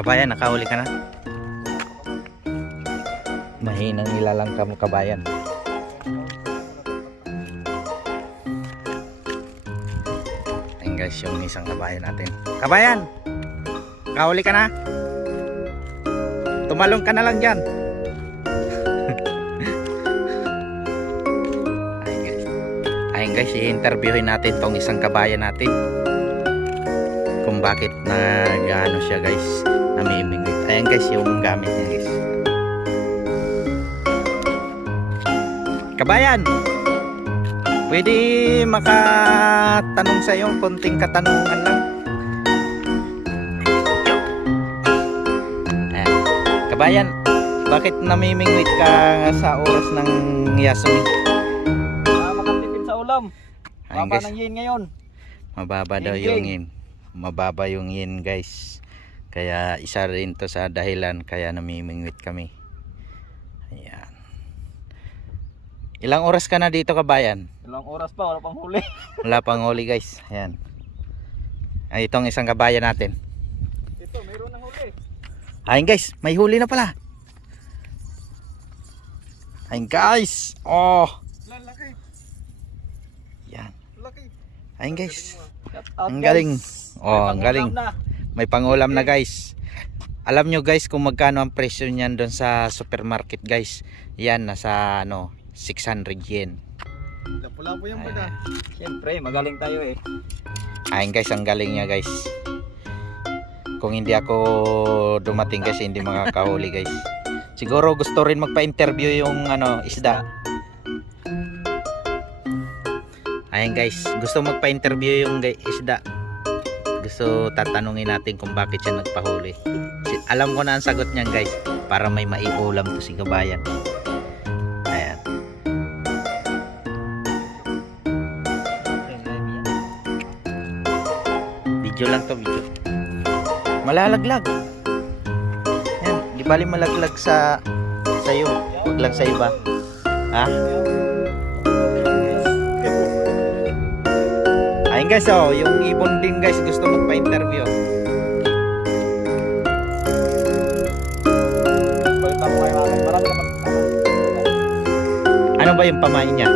Kabayan, nakahuli ka na? Mahinang nilalang ka mo kabayan. Ayun guys, yung isang kabayan natin. Kabayan! Kahuli ka na? Tumalong ka na lang dyan. Ayun guys. Ayun guys, i-interviewin natin tong isang kabayan natin. Kung bakit na ano siya guys, namimingwit. Ayun guys, yung gamit niya guys. Kabayan! Pwede makatanong sa iyo konting katanungan lang. Ayan. Kabayan, bakit namimingwit ka sa oras ng Yasumi? Ah, makatipid sa ulam. Ayun Baba guys, ng yin ngayon. mababa daw yung yin. Mababa yung yin guys. Kaya isa rin to sa dahilan kaya namimingwit kami. Ayan. Ilang oras ka na dito kabayan? Ilang oras pa, wala pang huli. Wala pang huli guys. Ayan. Ay, itong isang kabayan natin. Ito, mayroon ng huli. Ayun guys, may huli na pala. Ayun guys. Oh. Lalaki, Yan. laki. Ayun guys. Ang galing. Oh, ang galing. Na. May pangulam na guys. Alam nyo guys kung magkano ang presyo niyan doon sa supermarket guys. Yan, nasa ano, 600 yen. Lapu-lapu yung Ayan. baga. Siyempre, magaling tayo eh. Ayun guys, ang galing niya guys. Kung hindi ako dumating kasi hindi makakahuli guys. Siguro gusto rin magpa-interview yung ano, isda. Ayun guys, gusto magpa-interview yung isda. Gusto tatanungin natin kung bakit siya nagpahuli. Alam ko na ang sagot niyan guys, para may maiulam to si kabayan. Ayan. Video lang to, video. Malalaglag. Yan, di bali malaglag sa sa'yo. Huwag lang sa iba. Ha? Ayun guys, oh, yung ibon din guys gusto magpa-interview. Ba yung pamain niya?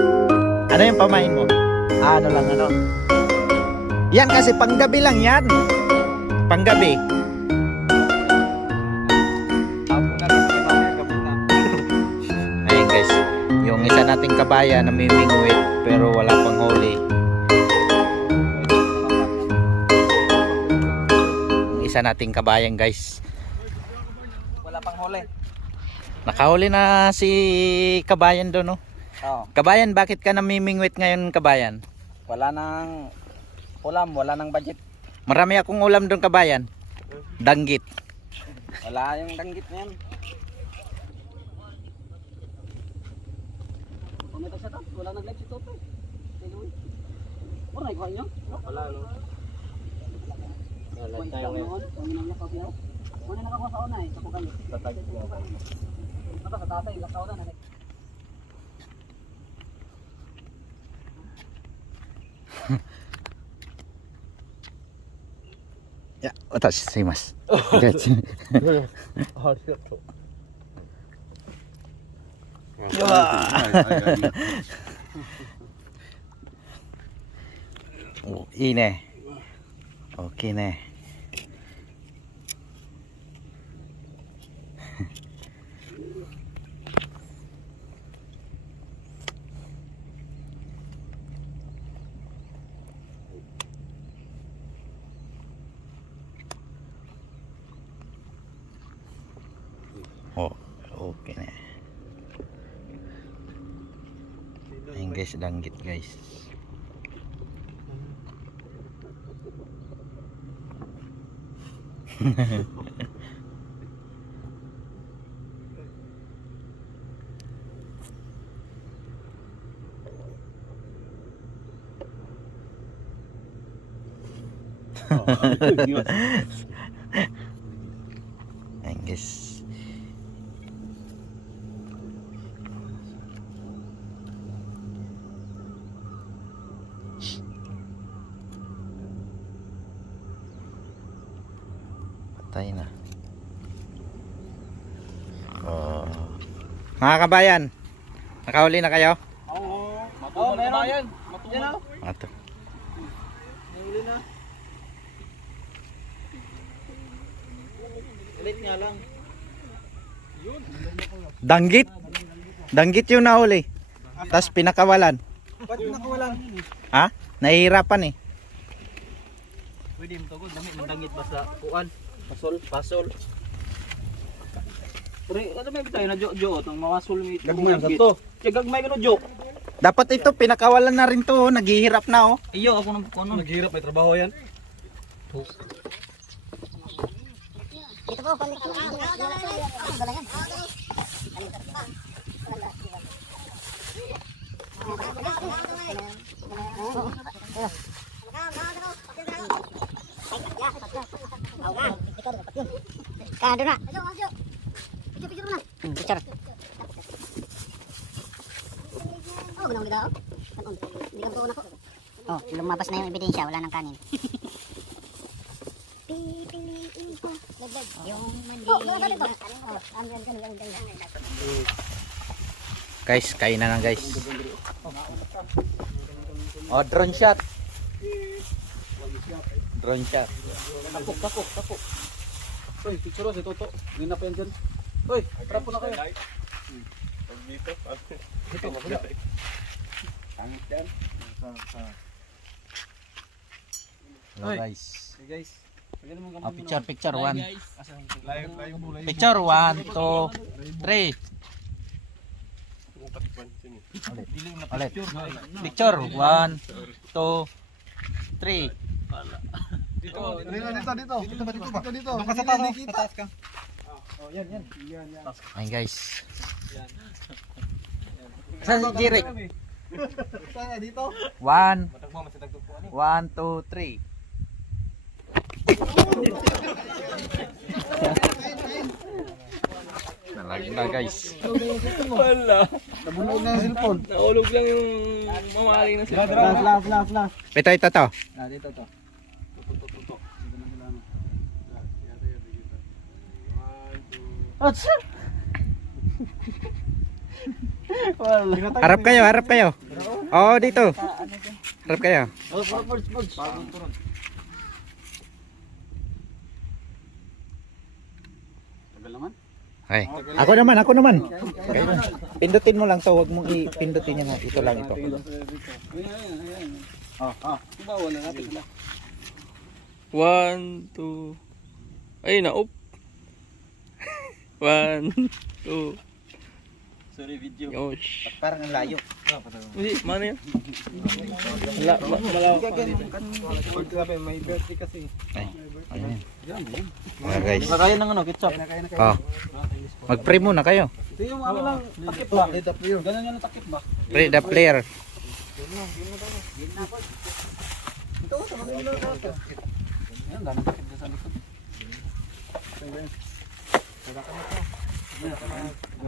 Ano yung pamain mo? Ah, ano lang ano? Yan kasi panggabi lang yan. Panggabi. Na na. Ayun guys, yung isa nating kabayan namimingwit pero wala pang huli. Yung isa nating kabayan guys. Wala pang huli. Nakahuli na si kabayan doon no. Oo. Kabayan, bakit ka namimingwit ngayon kabayan? Wala nang ulam, wala nang budget. Marami akong ulam doon kabayan. Danggit. Wala yung danggit na yan. Pumita siya to? Wala nag-live si Toto. Wala ikuha niyo? Wala no. Wala tayo ngayon. Kami nang siya. Muna nakakuha sa una eh. Sa pagkalit. Tatag. Ito sa tatay, lakaw na. 私すいます。ありがとう。うおいいね。大きいね。Guys, langgit guys. Ayun patay na. Oh. mga kabayan nakahuli na kayo? Oo oh, meron. Yan oh. matumal mato nahuli na. Ulit nga lang. Danggit. Danggit yung nahuli. Tapos pinakawalan. Ba't pinakawalan? Ha? Nahihirapan eh. Pwede mo tagod dami mandangit ba sa kuan Pasol. Pasol. Pre, ano may tayo na jo jo tong mawasol mi. Gagmay ka to. Gagmay ka no jo. Dapat ito, pinakawalan na rin to. oh. Naghihirap na oh. Iyo ako nang kuno. Naghirap may trabaho yan. Kado na. Hmm, picture. Oh, ganun gida. Hindi ka po na ko. Oh, lumabas na yung ebidensya, wala nang kanin. Pipiliin ko. Yung mandi. Oh, wala dito. Oh, ng Guys, kain na lang guys. Oh, drone shot. Drone shot. Tapok, tapok, tapok. Uy, picture si Toto. Hindi na pa yan dyan. Uy, tara po na kayo. Ito, wala. Hello Hoy. guys. Hey guys. Pagyan mo Oh, picture, picture. One. Live, live mo. Picture. One, two, three. Picture. One, two, three. Dito, dito, dito, dito. Dito ba, dito ba? Dito, dito. Doon ka sa taas, oh. sa taas ka. Oh, yan, yan. Yan, yan. Ayun guys. Saan si Jirik? Saan dito? One, eh. one, two, three. Nalagna guys. Nabunog na yung cellphone. Naulog lang yung mamaling na sila. Flash, flash, flash, flash. Ito, ito, to. Ah, dito to. Harap kayo, harap kayo. Oo, dito. Harap kayo. Oh. Okay. Ako naman, ako naman. Okay. Pindutin mo lang to, wag mong ipindutin yan. Ito lang ito. Natin na. One, two. Ayun na, up. One, two. Sorry, video. Yosh. Parang ang layo. Hindi, mana yan? Wala, ma malawak pa dito. May birthday kasi. Ayan. Mga guys. Nakaya ng ano, ketchup. Oh. Mag-pray muna kayo. Ito yung ano lang, takip ba? Ganun yan ang takip ba? Pray the player. Ito, sa mga ilo na ito. Yan, dami takip dyan sa likod.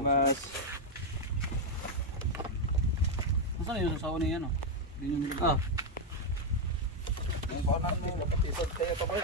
Mas... Nasaan yun sa una yan, oh? Yun yung nilagay. Ah. Yung paunan mo, makatisod kayo pa ba?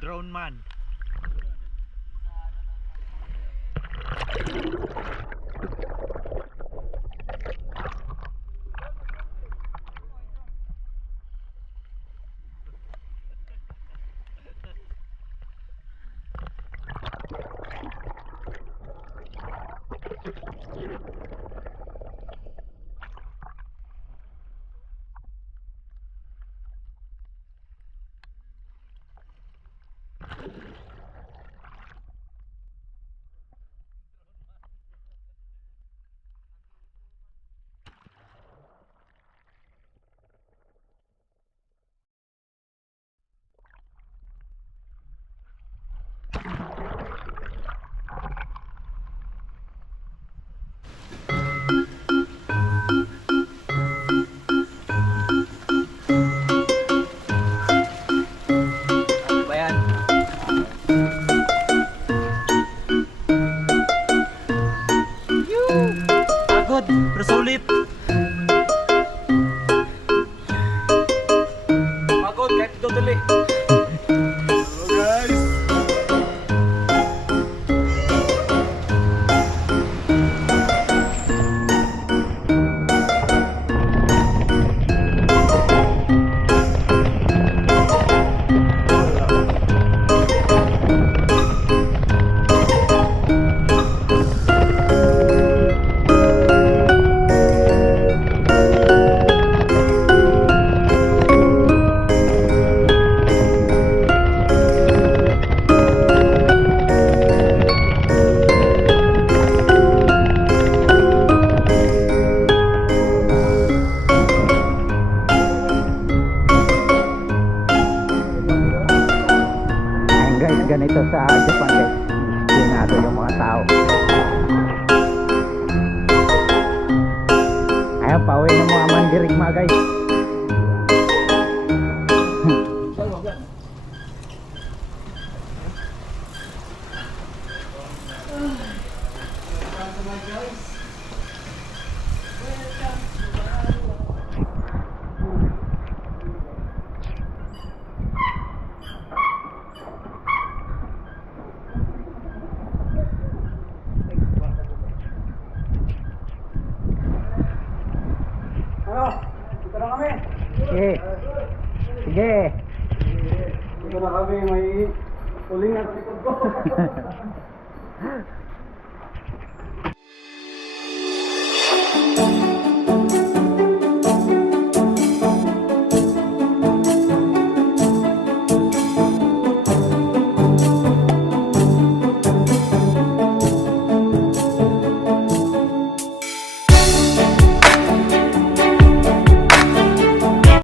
drone man. Guys, ganito sa Japan guys. Sinado yung mga tao. Ayun, pauwi ng mga mandirigma guys. ハハハハ。